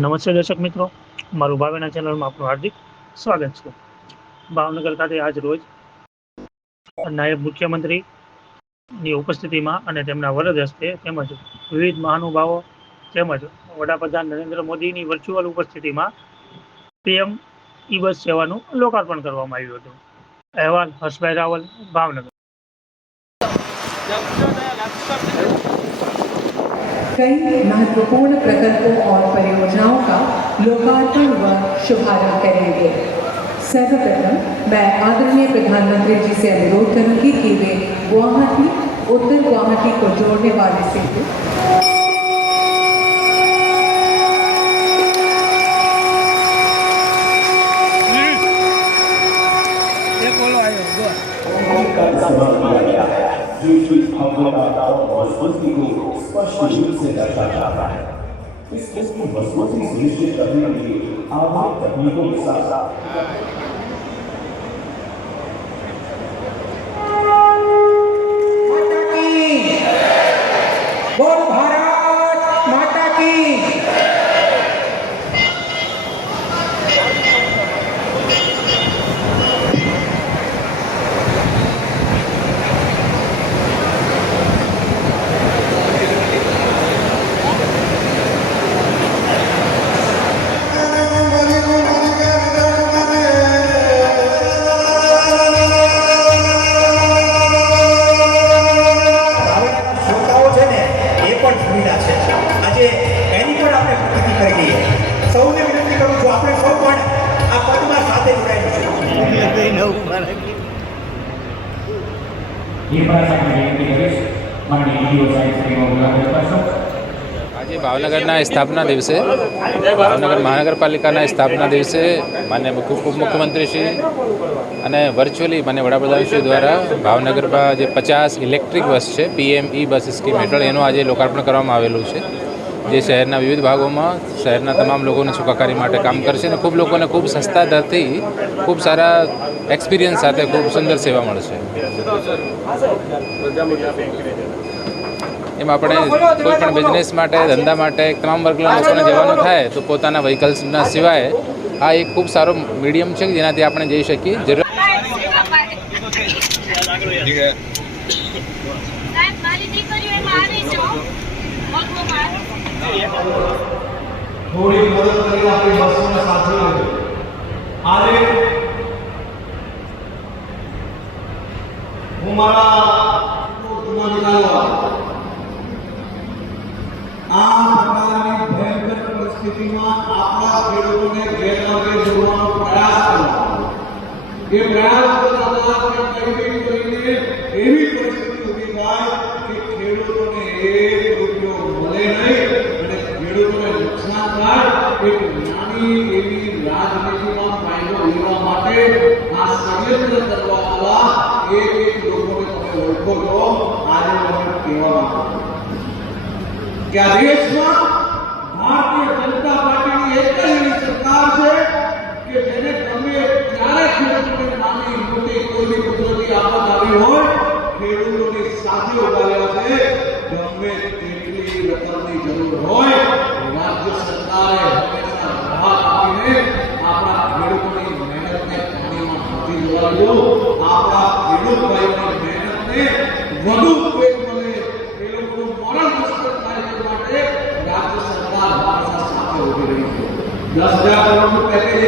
નમસ્તે દર્શક મિત્રો, મારું ભાવેના ચેનલમાં આપનું હાર્દિક સ્વાગત છે. ભાવનગર ખાતે આજ રોજ નાયબ મુખ્યમંત્રીની ઉપસ્થિતિમાં અને તેમના વરદ હસ્તે તેમજ વિવિધ મહાનુભાવો તેમજ વડાપ્રધાન નરેન્દ્ર મોદીની વર્ચ્યુઅલ ઉપસ્થિતિમાં પીએમ ઈ બસ સેવાનું લોકાર્પણ કરવામાં આવ્યું હતું. અહેવાલ હર્ષભાઈ રાવલ, ભાવનગર. कई महत्वपूर्ण प्रकल्पों और परियोजनाओं का लोकार्पण व शुभारंभ करेंगे। सर्वप्रथम मैं आदरणीय प्रधानमंत्री जी से अनुरोध करूंगी कि वे गुवाहाटी उत्तर गुवाहाटी को जोड़ने वाले सेतु मजबूती को स्पष्ट रूप से दर्शाता है। इसकी मजबूती सुनिश्चित करने के लिए आधुनिक तकनीकों के साथ बोल भारत माता की। આજે ભાવનગરના સ્થાપના દિવસે ભાવનગર મહાનગરપાલિકાના સ્થાપના દિવસે માન્ય ઉપમુખ્યમંત્રી શ્રી અને વર્ચ્યુઅલી માન્ય વડાપ્રધાન શ્રી દ્વારા ભાવનગરમાં જે 50 ઇલેક્ટ્રિક બસ છે પીએમ ઈ બસ સ્કીમ હેઠળ એનું આજે લોકાર્પણ કરવામાં આવેલું છે, જે શહેરના વિવિધ ભાગોમાં શહેરના તમામ લોકોને સુખાકારી માટે કામ કરશે અને ખૂબ લોકોને ખૂબ સસ્તા દરથી ખૂબ સારા એક્સપિરિયન્સ સાથે ખૂબ સુંદર સેવા મળશે. એમાં આપણે કોઈ પણ બિઝનેસ માટે, ધંધા માટે, તમામ વર્ગના લોકોને જવાનું થાય તો પોતાના વ્હીકલ્સના સિવાય આ એક ખૂબ સારો મીડિયમ છે જેનાથી આપણે જઈ શકીએ. થોડી મદદ કરી આપણી બસોને સાચવી લેજો. આજે હું મારા આ પ્રકારની ભયંકર પરિસ્થિતિમાં આપણા ખેડૂતોને ગેરમાર્ગે દોરવાનો પ્રયાસ કરવાનો, એ પ્રયાસ કરતા કઈ કરીને એવી પરિસ્થિતિ ઊભી થાય કે ખેડૂતોને એક રૂપિયો મળે નહીં અને ખેડૂતોને નુકસાન થાય. એક નાની એવી રાજનીતિમાં ફાયદો લેવા માટે આ ષડયંત્ર કરવાવાળા એક લોકોને તમે ઓળખો છો. આજે મને કહેવા માંગુ કે આ દેશમાં ભારતીય જનતા પાર્ટીની એક જ એવી સરકાર છે કે જેને તમે ક્યારે ખેડૂતોને નાની મોટી કોઈની કુદરતી આફત આવી હોય ખેડૂતોની સાથે ઉભા રહ્યા છે. ગમે તેટલી રકમની જરૂર હોય રાજ્ય સરકારે હંમેશા રાહત આપીને આપણા ખેડૂતોની મહેનતને પાણીમાં નથી જોડાવ્યું. આપણા ખેડૂત ભાઈઓની મહેનતને વધુ વેગ મળે, એ લોકોનું મરણ મુશ્કેલ થાય તે માટે રાજ્ય સરકાર હંમેશા સાથે ઉભી રહી છે. 10,000 કરોડનું પેકેજ